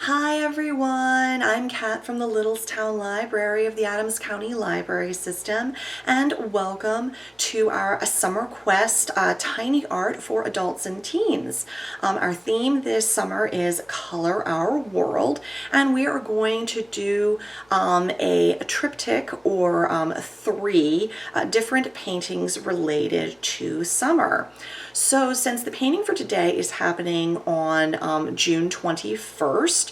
Hi everyone, I'm Kat from the Littlestown Library of the Adams County Library System, and welcome to our Summer Quest Tiny Art for Adults and Teens. Our theme this summer is Color Our World, and we are going to do a triptych or three different paintings related to summer. So since the painting for today is happening on June 21st,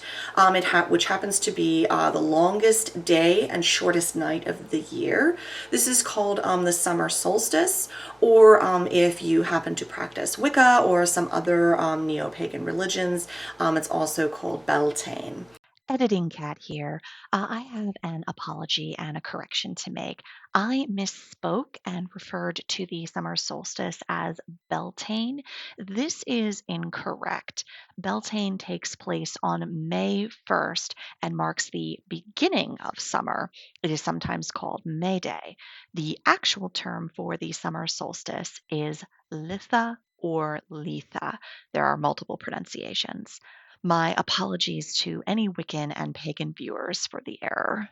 which happens to be the longest day and shortest night of the year, this is called the summer solstice, or if you happen to practice Wicca or some other neo-pagan religions, it's also called Beltane. Editing Cat here. I have an apology and a correction to make. I misspoke and referred to the summer solstice as Beltane. This is incorrect. Beltane takes place on May 1st and marks the beginning of summer. It is sometimes called May Day. The actual term for the summer solstice is Litha or Letha. There are multiple pronunciations. My apologies to any Wiccan and pagan viewers for the error.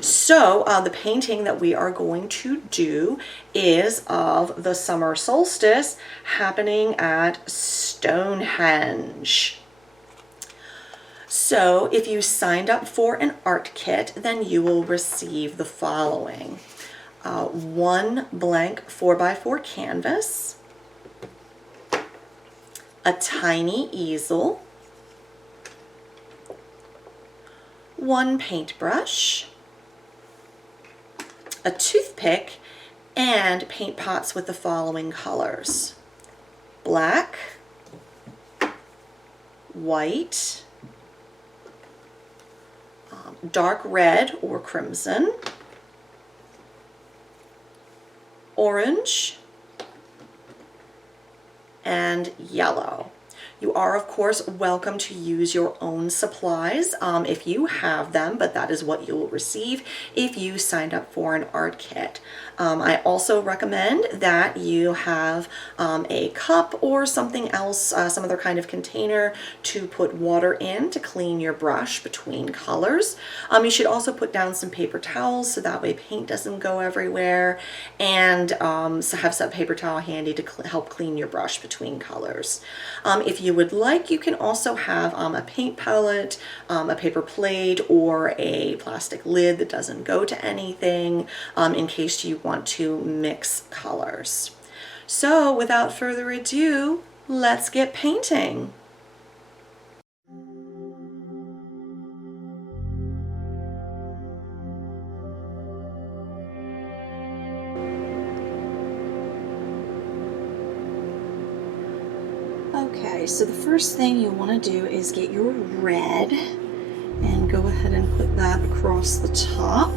So the painting that we are going to do is of the summer solstice happening at Stonehenge. So if you signed up for an art kit, then you will receive the following. One blank 4x4 canvas, a tiny easel, one paintbrush, a toothpick, and paint pots with the following colors: black, white, dark red or crimson, orange, and yellow. You are, of course, welcome to use your own supplies if you have them, but that is what you will receive if you signed up for an art kit. I also recommend that you have a cup or something else, some other kind of container to put water in to clean your brush between colors. You should also put down some paper towels so that way paint doesn't go everywhere, and so have some paper towel handy to help clean your brush between colors. If you would like, you can also have a paint palette, a paper plate, or a plastic lid that doesn't go to anything in case you want to mix colors. So without further ado, let's get painting. Okay, so the first thing you want to do is get your red and go ahead and put that across the top.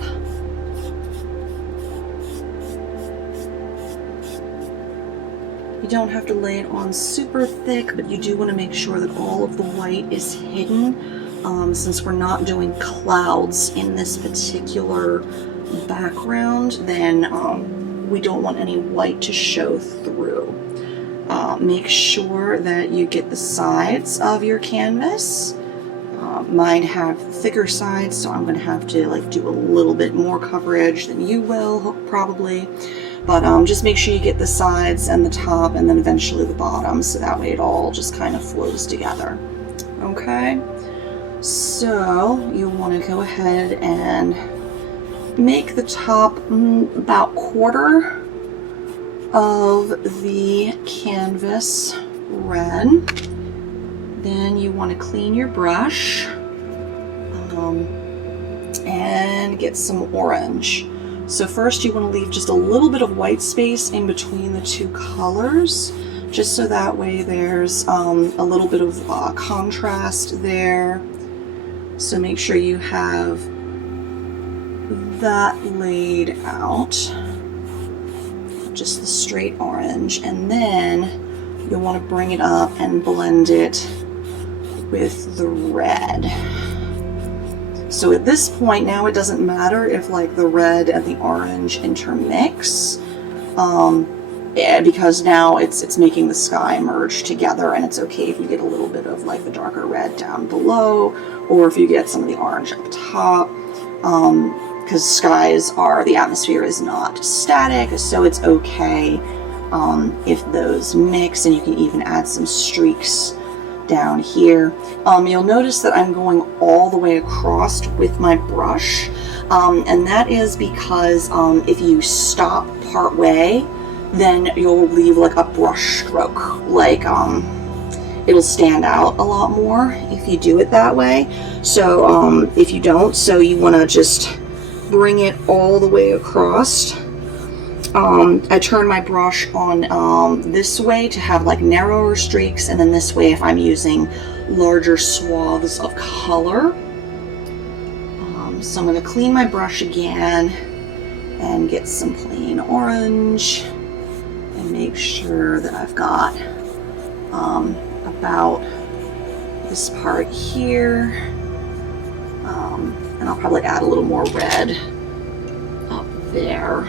You don't have to lay it on super thick, but you do want to make sure that all of the white is hidden, since we're not doing clouds in this particular background, then we don't want any white to show through. Make sure that you get the sides of your canvas. Mine have thicker sides, so I'm going to have to do a little bit more coverage than you will, probably. But just make sure you get the sides and the top and then eventually the bottom, so that way it all just kind of flows together. Okay? So you want to go ahead and make the top about quarter of the canvas red. Then you want to clean your brush and get some orange. So first you want to leave just a little bit of white space in between the two colors, just so that way there's a little bit of contrast there. So make sure you have that laid out, just the straight orange, and then you'll want to bring it up and blend it with the red. So at this point now it doesn't matter if the red and the orange intermix. because now it's making the sky merge together, and it's okay if you get a little bit of like the darker red down below, or if you get some of the orange up top, because the atmosphere is not static, so it's okay if those mix, and you can even add some streaks down here. You'll notice that I'm going all the way across with my brush, and that is because if you stop part way, then you'll leave like a brush stroke, like it'll stand out a lot more if you do it that way. So if you don't, so you want to just bring it all the way across. I turn my brush on this way to have like narrower streaks, and then this way if I'm using larger swaths of color. So I'm going to clean my brush again and get some plain orange and make sure that I've got about this part here, and I'll probably add a little more red up there.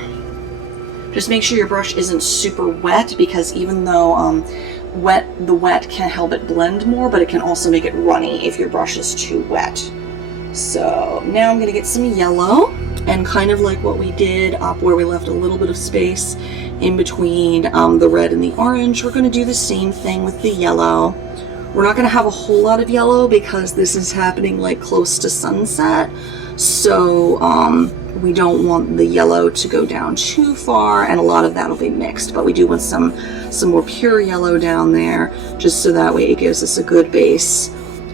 Just make sure your brush isn't super wet, because even though the wet can help it blend more, but it can also make it runny if your brush is too wet. So now I'm going to get some yellow, and kind of like what we did up where we left a little bit of space in between the red and the orange, we're going to do the same thing with the yellow. We're not going to have a whole lot of yellow because this is happening like close to sunset, so we don't want the yellow to go down too far, and a lot of that will be mixed, but we do want some more pure yellow down there, just so that way it gives us a good base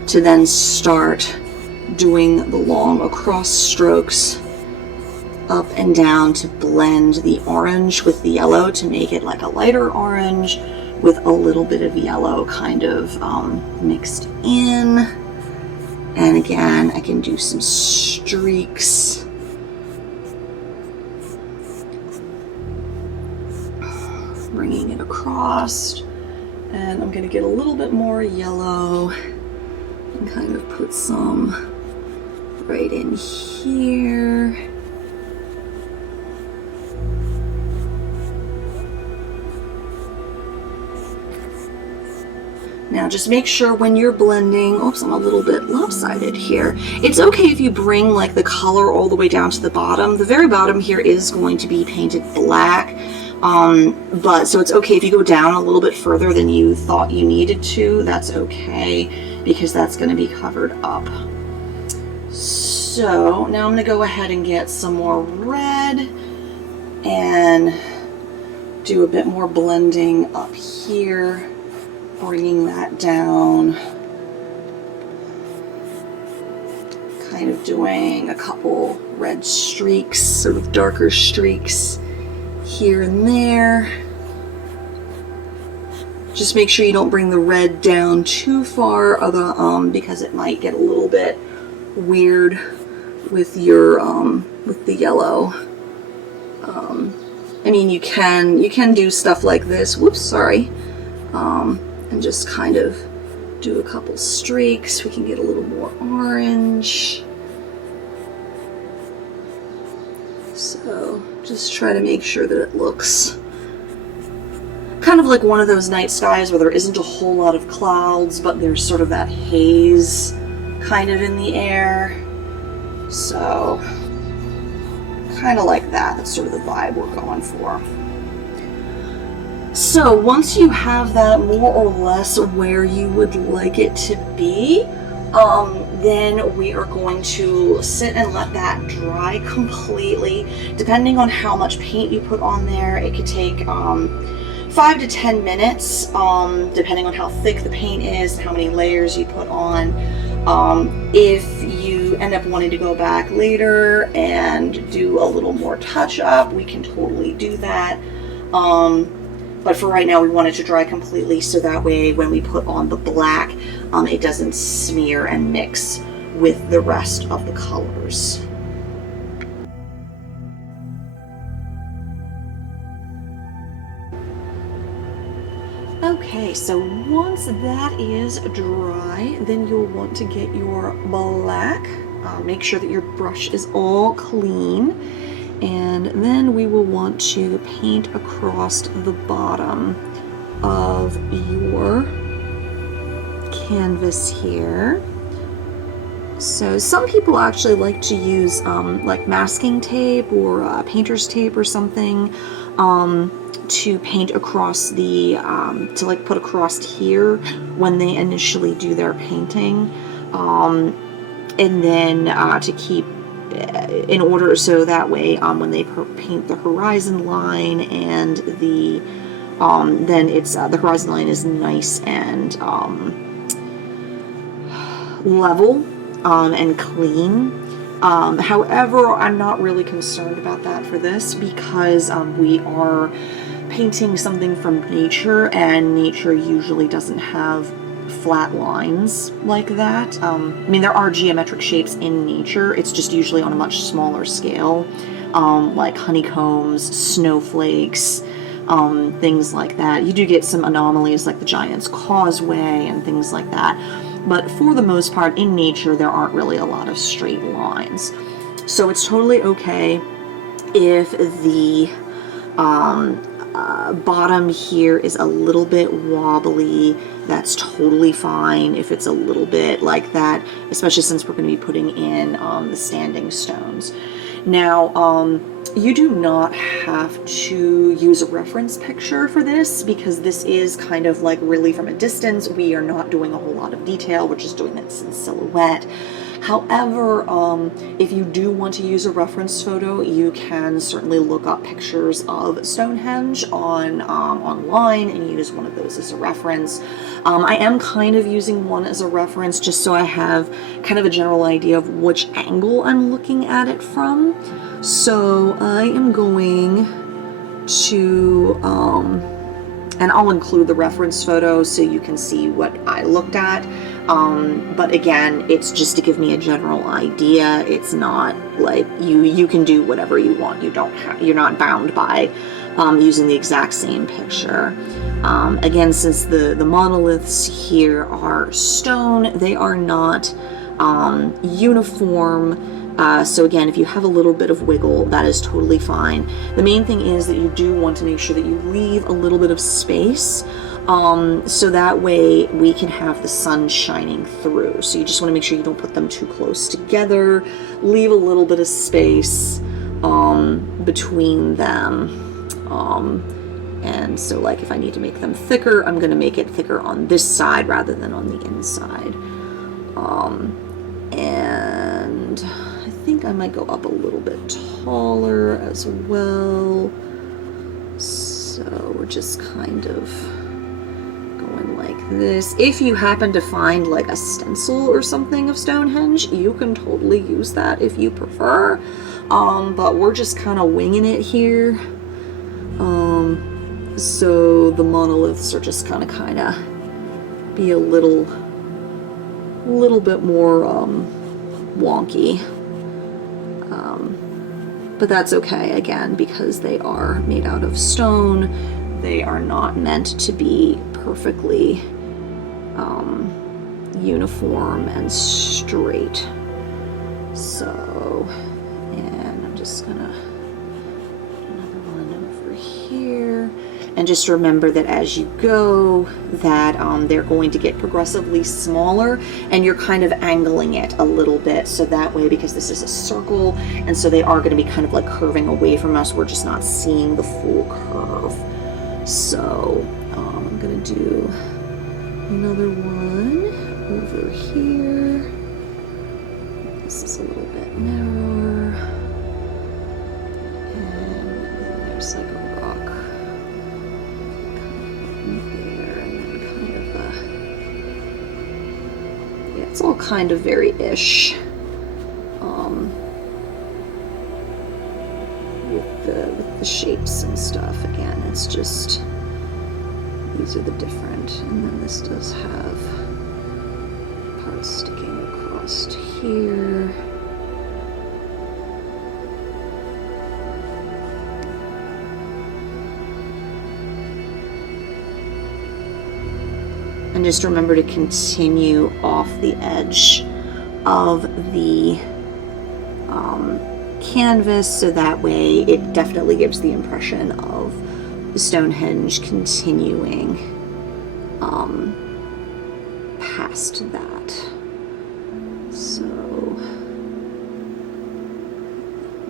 to then start doing the long across strokes up and down to blend the orange with the yellow to make it like a lighter orange with a little bit of yellow kind of mixed in. And again, I can do some streaks. Bringing it across, and I'm going to get a little bit more yellow and kind of put some right in here. Now just make sure when you're blending, oops, I'm a little bit lopsided here. It's okay if you bring like the color all the way down to the bottom. The very bottom here is going to be painted black. But so it's okay if you go down a little bit further than you thought you needed to. That's okay, because that's going to be covered up. So now I'm going to go ahead and get some more red and do a bit more blending up here, bringing that down, kind of doing a couple red streaks, sort of darker streaks here and there. Just make sure you don't bring the red down too far, because it might get a little bit weird with your with the yellow. I mean, you can do stuff like this. Whoops, sorry. And just kind of do a couple streaks. We can get a little more orange. So just try to make sure that it looks kind of like one of those night skies where there isn't a whole lot of clouds, but there's sort of that haze kind of in the air. So kind of like that. That's sort of the vibe we're going for. So once you have that more or less where you would like it to be, then we are going to sit and let that dry completely. Depending on how much paint you put on there, it could take 5 to 10 minutes, depending on how thick the paint is and how many layers you put on. If you end up wanting to go back later and do a little more touch up, we can totally do that. But for right now, we want it to dry completely, so that way when we put on the black, it doesn't smear and mix with the rest of the colors. Okay, so once that is dry, then you'll want to get your black. Make sure that your brush is all clean. And then we will want to paint across the bottom of your canvas here. So some people actually like to use like masking tape or painter's tape or something to paint across the, to like put across here when they initially do their painting. And then to keep in order so that way when they paint the horizon line and the then it's the horizon line is nice and level and clean. However, I'm not really concerned about that for this because we are painting something from nature, and nature usually doesn't have flat lines like that. I mean, there are geometric shapes in nature, it's just usually on a much smaller scale, like honeycombs, snowflakes, things like that. You do get some anomalies like the Giant's Causeway and things like that, but for the most part in nature there aren't really a lot of straight lines. So it's totally okay if the bottom here is a little bit wobbly. That's totally fine if it's a little bit like that, especially since we're going to be putting in the standing stones. Now, you do not have to use a reference picture for this because this is kind of like really from a distance. We are not doing a whole lot of detail, we're just doing this in silhouette. However, if you do want to use a reference photo, you can certainly look up pictures of Stonehenge on online and use one of those as a reference. I am kind of using one as a reference just so I have kind of a general idea of which angle I'm looking at it from. So I am going to, and I'll include the reference photo so you can see what I looked at. But again, it's just to give me a general idea. It's not like you can do whatever you want. You're not bound by using the exact same picture. Again, since the monoliths here are stone, they are not uniform. So again, if you have a little bit of wiggle, that is totally fine. The main thing is that you do want to make sure that you leave a little bit of space, so that way we can have the sun shining through. So you just want to make sure you don't put them too close together. Leave a little bit of space between them. And so like if I need to make them thicker, I'm going to make it thicker on this side rather than on the inside. And I think I might go up a little bit taller as well. So we're just kind of going like this. If you happen to find like a stencil or something of Stonehenge, you can totally use that if you prefer. But we're just kind of winging it here. So the monoliths are just kind of be a little bit more wonky. But that's okay, again, because they are made out of stone. They are not meant to be perfectly uniform and straight. So, and I'm just gonna put another one over here. And just remember that as you go, that they're going to get progressively smaller, and you're kind of angling it a little bit, so that way, because this is a circle, and so they are going to be kind of like curving away from us, we're just not seeing the full curve. So I'm going to do another one over here. This is a little bit narrower, and then there's like a rock there, and then kind of a, yeah, it's all kind of very ish with the shapes and stuff. Again, it's just these are the different, and then this does have parts sticking across here. And just remember to continue off the edge of the canvas, so that way it definitely gives the impression of Stonehenge continuing past that. So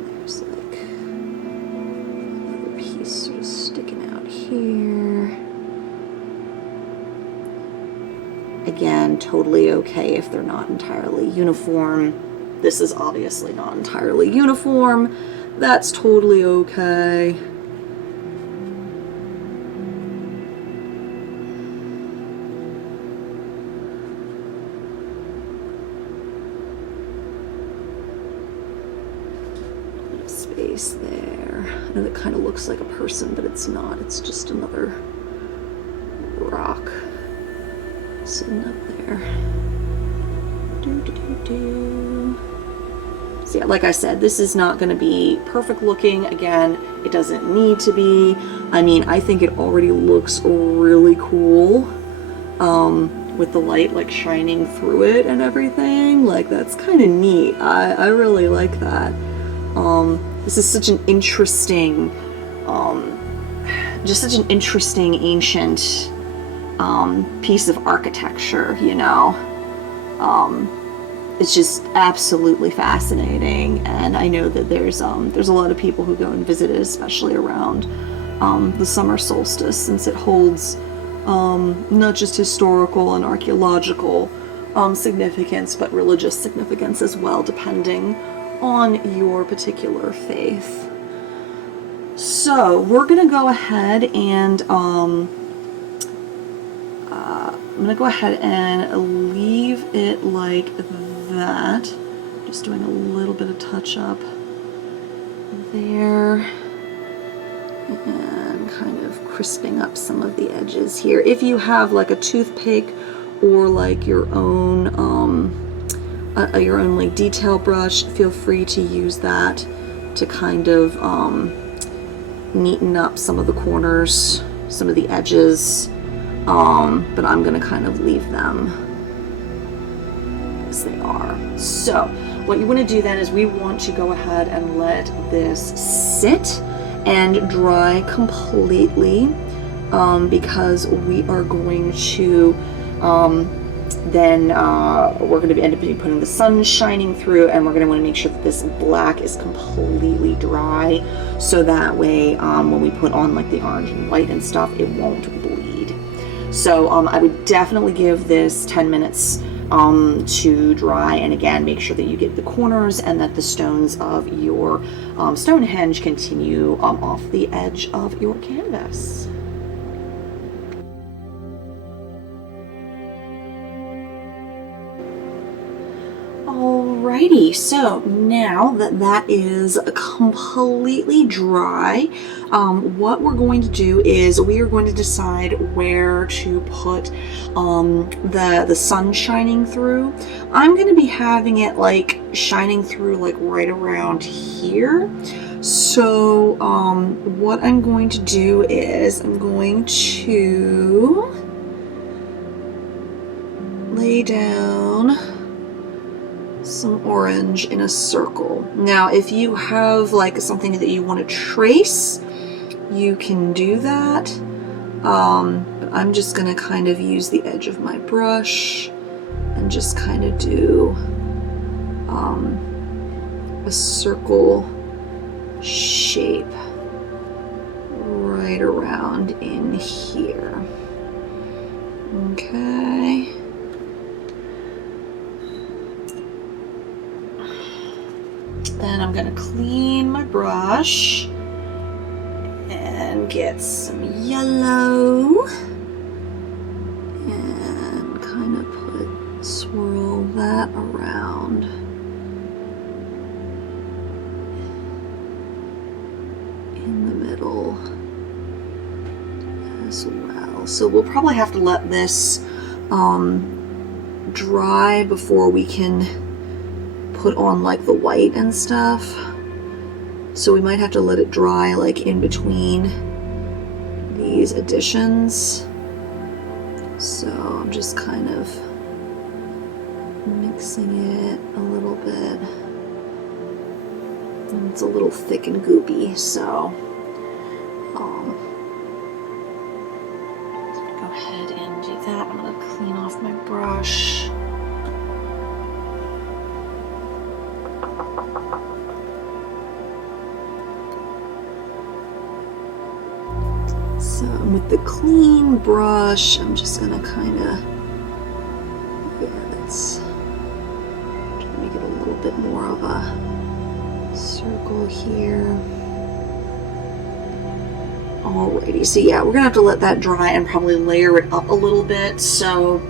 there's like another piece sort of sticking out here. Again, totally okay if they're not entirely uniform. This is obviously not entirely uniform. That's totally okay. Space there. I know that kind of looks like a person, but it's not. It's just another rock sitting up there. So yeah, like I said, this is not going to be perfect looking. Again, it doesn't need to be. I mean, I think it already looks really cool with the light like shining through it and everything. Like, that's kind of neat. I really like that. This is such an interesting, just such an interesting ancient piece of architecture, you know. It's just absolutely fascinating, and I know that there's a lot of people who go and visit it, especially around the summer solstice, since it holds not just historical and archaeological significance, but religious significance as well, depending on your particular faith. So we're gonna go ahead and I'm gonna go ahead and leave it like that. Just doing a little bit of touch up there and kind of crisping up some of the edges here. If you have like a toothpick or like your own like detail brush, feel free to use that to kind of neaten up some of the corners, some of the edges, but I'm gonna kind of leave them as they are. So what you want to do then is we want to go ahead and let this sit and dry completely, because we are going to then we're going to end up putting the sun shining through, and we're going to want to make sure that this black is completely dry, so that way when we put on like the orange and white and stuff, it won't bleed. So I would definitely give this 10 minutes to dry, and again, make sure that you get the corners and that the stones of your Stonehenge continue off the edge of your canvas. Alrighty, so now that that is completely dry, what we're going to do is we are going to decide where to put the sun shining through. I'm going to be having it like shining through like right around here. So what I'm going to do is I'm going to lay down some orange in a circle. Now, if you have like something that you want to trace, you can do that. But I'm just gonna kind of use the edge of my brush and just kind of do a circle shape right around in here. Okay. Then I'm gonna clean my brush and get some yellow and kind of swirl that around. In the middle as well. So we'll probably have to let this dry before we can put on like the white and stuff. So we might have to let it dry like in between these additions. So I'm just kind of mixing it a little bit. And it's a little thick and goopy, so go ahead and do that. I'm going to clean off my brush. So with the clean brush, I'm just going to kind of, that's trying to make it a little bit more of a circle here. Alrighty, so yeah, we're gonna have to let that dry and probably layer it up a little bit. So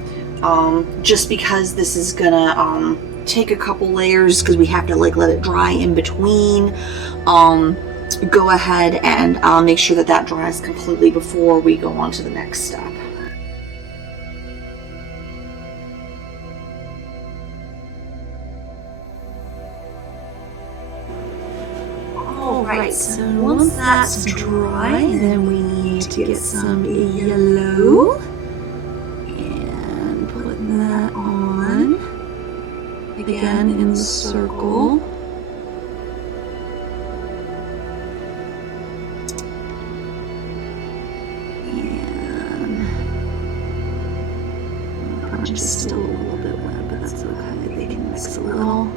just because this is gonna take a couple layers because we have to like let it dry in between, go ahead and make sure that that dries completely before we go on to the next step. Alright, so once that's dry, then we need to get some yellow and put that on, again in the circle. And the brush is still a little bit wet, but that's okay, they can mix a little.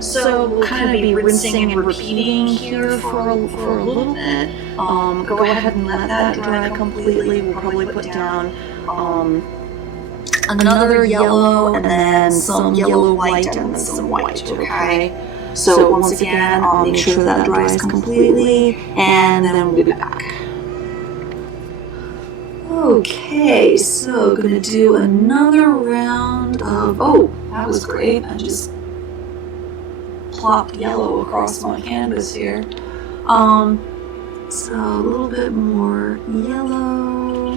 So we'll kind of be rinsing and repeating here for a little bit. Go ahead and let that dry completely. We'll probably put down another yellow and then some yellow white and then some white, okay? So once again, I'll make sure that dries completely and then we'll be back. Okay, so gonna do another round of, oh, that was great. I just plopped yellow across my canvas here. So a little bit more yellow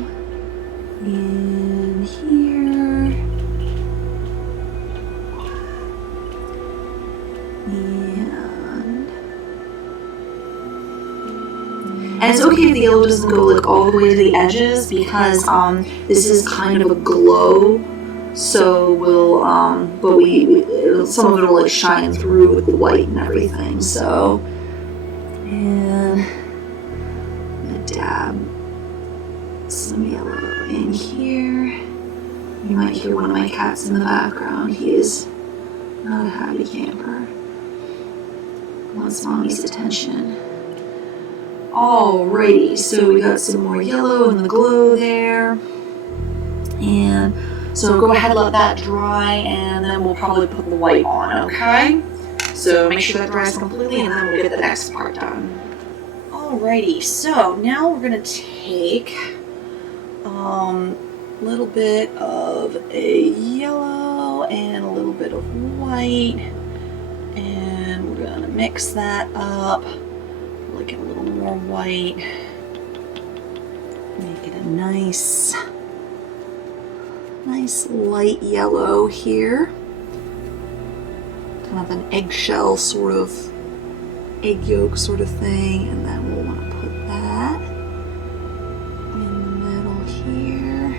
in here. And it's okay if the yellow doesn't go like all the way to the edges because this is kind of a glow. So we'll, but some of it will like shine through with the white and everything. So, and I'm gonna dab some yellow in here. You might hear one of my cats in the background. He is not a happy camper. Wants mommy's attention. Alrighty, so we got some more yellow in the glow there, and so go ahead and let that dry, and then we'll probably put the white on, okay? So make sure that dries completely, and then we'll get the next part done. Alrighty, so now we're gonna take a little bit of a yellow and a little bit of white, and we're gonna mix that up. Probably get a little more white. Make it a nice light yellow here. Kind of an eggshell sort of, egg yolk sort of thing, and then we'll want to put that in the middle here.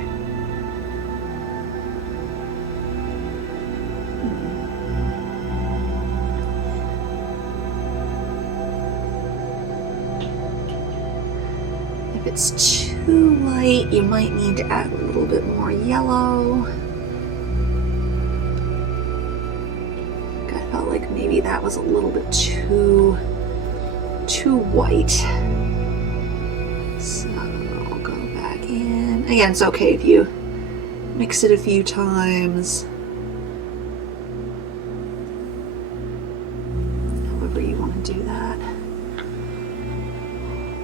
If it's too light, you might need to add a little bit more yellow. I felt like maybe that was a little bit too white. So I'll go back in. Again, it's okay if you mix it a few times. However you want to do that.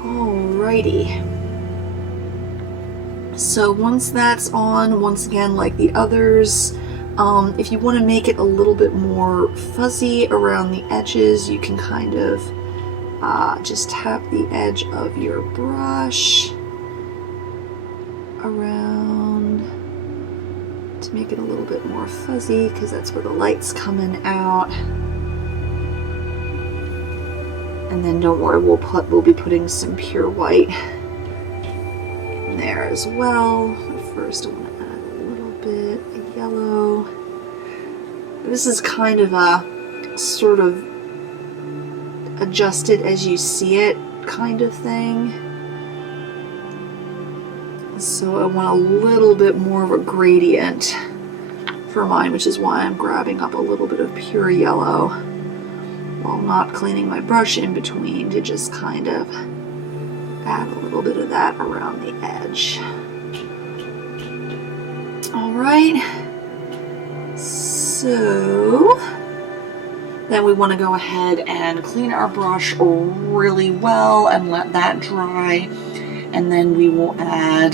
Alrighty. So once that's on, once again, like the others, if you want to make it a little bit more fuzzy around the edges, you can kind of just tap the edge of your brush around to make it a little bit more fuzzy, because that's where the light's coming out. And then don't worry, we'll be putting some pure white in there as well. But first I want to add a little bit of yellow. This is kind of a sort of adjusted as you see it kind of thing. So I want a little bit more of a gradient for mine, which is why I'm grabbing up a little bit of pure yellow while not cleaning my brush in between to just kind of add a little bit of that around the edge. All right, so then we want to go ahead and clean our brush really well and let that dry. And then we will add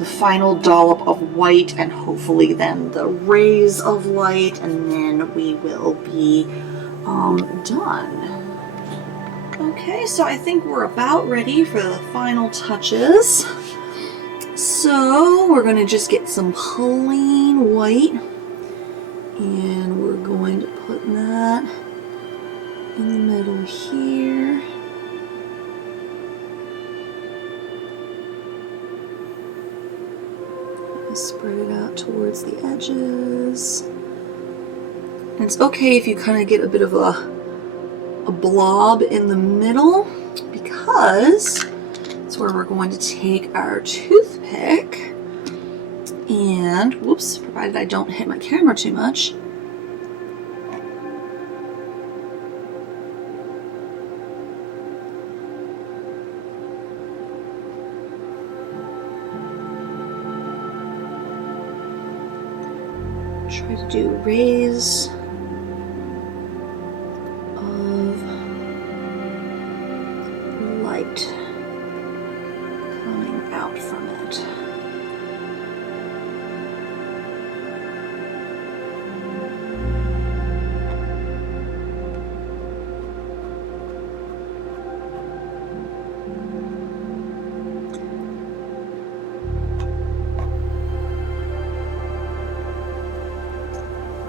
the final dollop of white and hopefully then the rays of light, and then we will be done. Okay, so I think we're about ready for the final touches. So we're going to just get some plain white and we're going to put that in the middle here. Spread it out towards the edges. And it's okay if you kind of get a bit of a blob in the middle, because it's where we're going to take our toothpick and, whoops, provided I don't hit my camera too much, try to do rays of light coming out from it.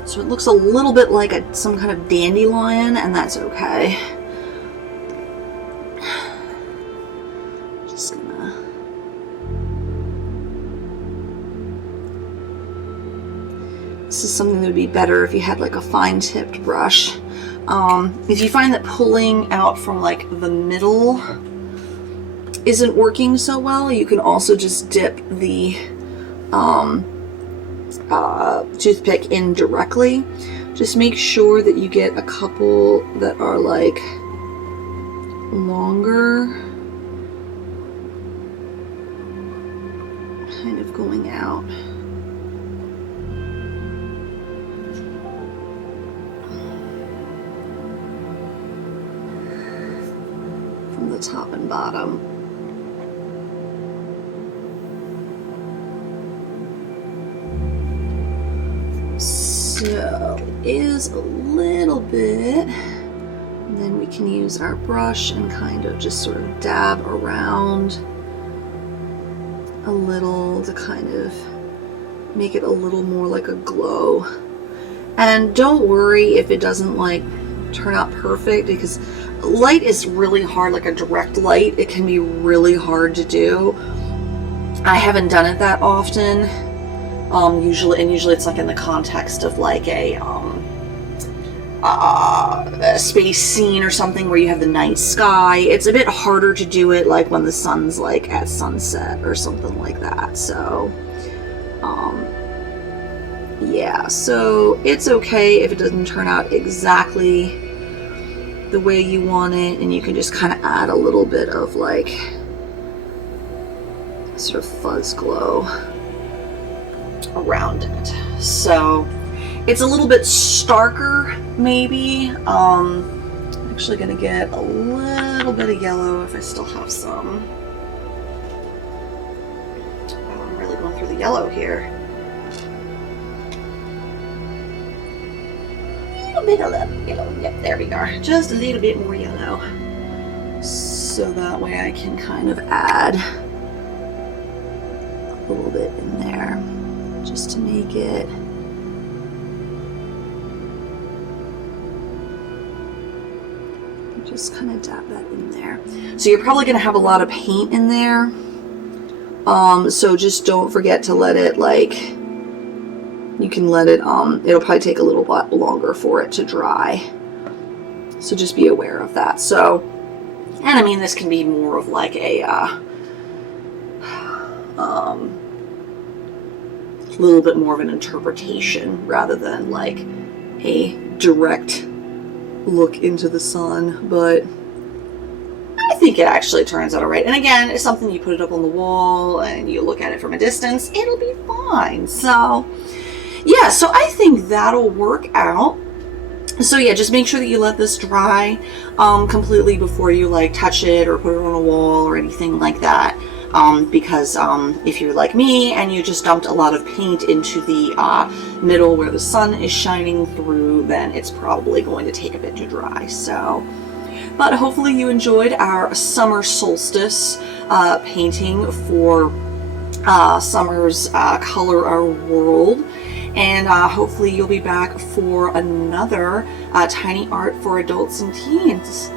So it looks a little bit like some kind of dandelion, and that's okay. Just gonna... This is something that would be better if you had like a fine-tipped brush. If you find that pulling out from like the middle isn't working so well, you can also just dip the toothpick in directly. Just make sure that you get a couple that are like longer, kind of going out. From the top and bottom. So it is a little bit, and then we can use our brush and kind of just sort of dab around a little to kind of make it a little more like a glow. And don't worry if it doesn't like turn out perfect, because light is really hard, like a direct light, it can be really hard to do. I haven't done it that often. Usually it's like in the context of like a space scene or something where you have the night sky. It's a bit harder to do it like when the sun's like at sunset or something like that. So, yeah, so it's okay if it doesn't turn out exactly the way you want it, and you can just kind of add a little bit of like sort of fuzz glow around it. So it's a little bit starker maybe. I'm actually gonna get a little bit of yellow if I still have some. Oh, I'm really going through the yellow here. A little bit of that yellow. Yep, there we are. Just a little bit more yellow. So that way I can kind of add a little bit in there, just to make it Just kind of dab that in there. So you're probably going to have a lot of paint in there. So just don't forget to let it, like, you can let it, it'll probably take a little bit longer for it to dry. So just be aware of that. So, and I mean, this can be more of like a, little bit more of an interpretation rather than like a direct look into the sun, but I think it actually turns out alright. And again, it's something you put it up on the wall and you look at it from a distance, it'll be fine. So yeah, so I think that'll work out. So yeah, just make sure that you let this dry completely before you like touch it or put it on a wall or anything like that. Because if you're like me and you just dumped a lot of paint into the middle where the sun is shining through, then it's probably going to take a bit to dry. So, but hopefully you enjoyed our summer solstice painting for summer's Color Our World. And hopefully you'll be back for another tiny art for adults and teens.